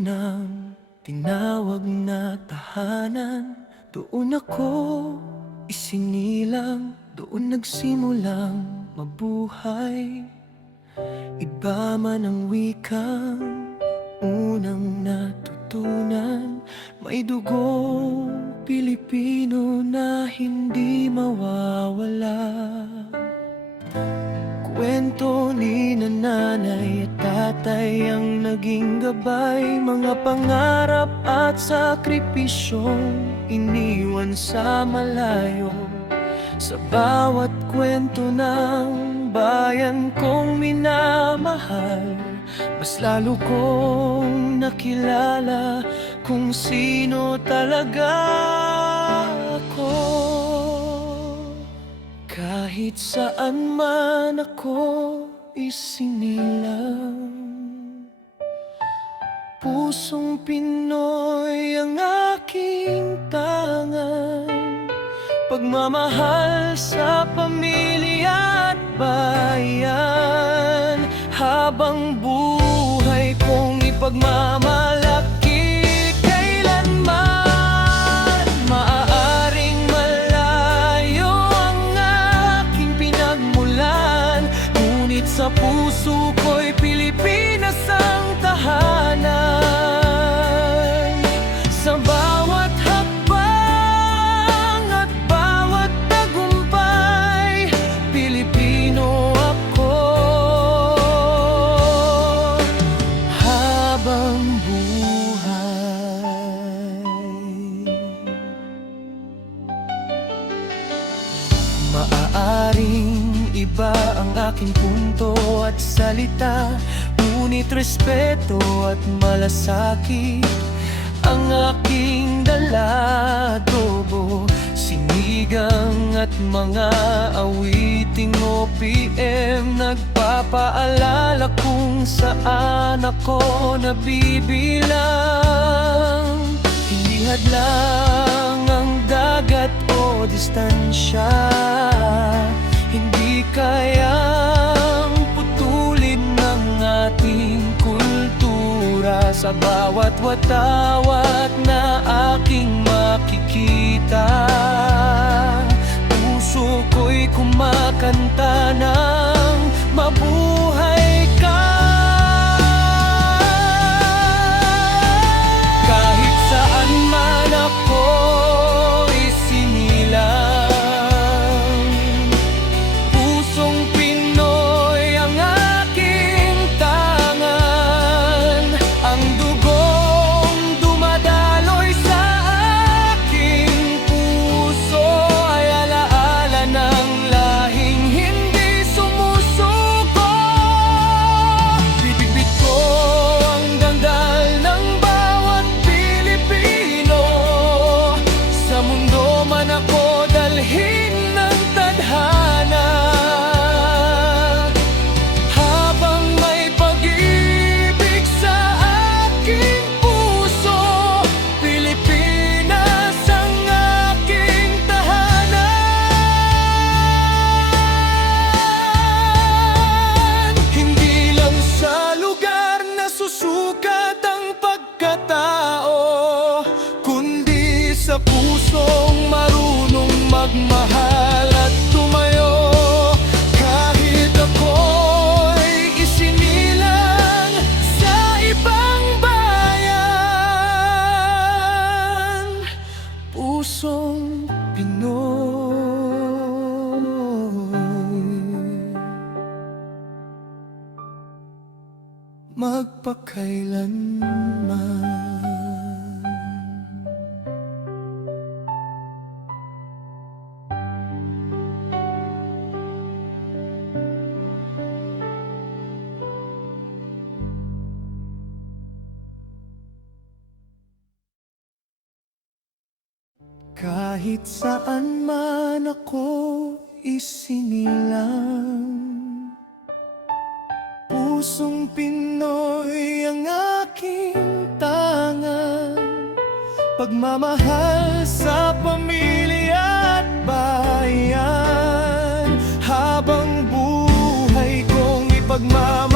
ng tinawag na tahanan. Doon ako isinilang, doon nagsimulang mabuhay. Iba man ang wikang unang natutunan, may dugong Pilipino na hindi mawawala. Kwento ni nanay at tatay ang naging gabay, mga pangarap at sakripisyong iniwan sa malayo. Sa bawat kwento ng bayan kong minamahal, mas lalo kong nakilala kung sino talaga ako. Kahit saan man ako isinilang, pusong Pinoy ang aking tangan. Pagmamahal sa pamilya at bayan, habang buhay kong ipagmamalaki. Kailanman maaaring malayo ang aking pinagmulan, ngunit sa puso ko'y Pilipinas ang tahanan. Sa bawat hakbang at bawat tagumpay, Pilipino ako habang buhay. Maaaring iba ang aking punto at salita, ngunit respeto at malasakit ang aking dala. Adobo, sinigang at mga awiting OPM, nagpapaalala kung saan ako nabibilang. Hindi hadlang ang dagat o distansya, hindi kayang putulin ng ating kultura. Sa bawat watawat na aking makikita, puso ko'y kumakanta ng mabuhay ka. Kahit saan man ako isinilang, pusong Pinoy ang aking tangan. Ang dugong dumadaloy sa aking puso ay alaala ng lahing hindi sumusuko. Bibig ko ang dandal ng bawat Pilipino, sa mundo man ako dalhin ng tadhana. Habang may pag-ibig sa aking puso, Pilipinas ang aking tahanan. Hindi lang sa lugar nasusukat ang pagkatao, kundi sa pusong marunong magmahal at tumayo. Kahit ako'y isinilang sa ibang bayan, pusong Pinoy magpakailanman. Kahit saan man ako isinilang, pusong Pinoy ang aking tangan. Pagmamahal sa pamilya at bayan, habang buhay kong ipagmamahal.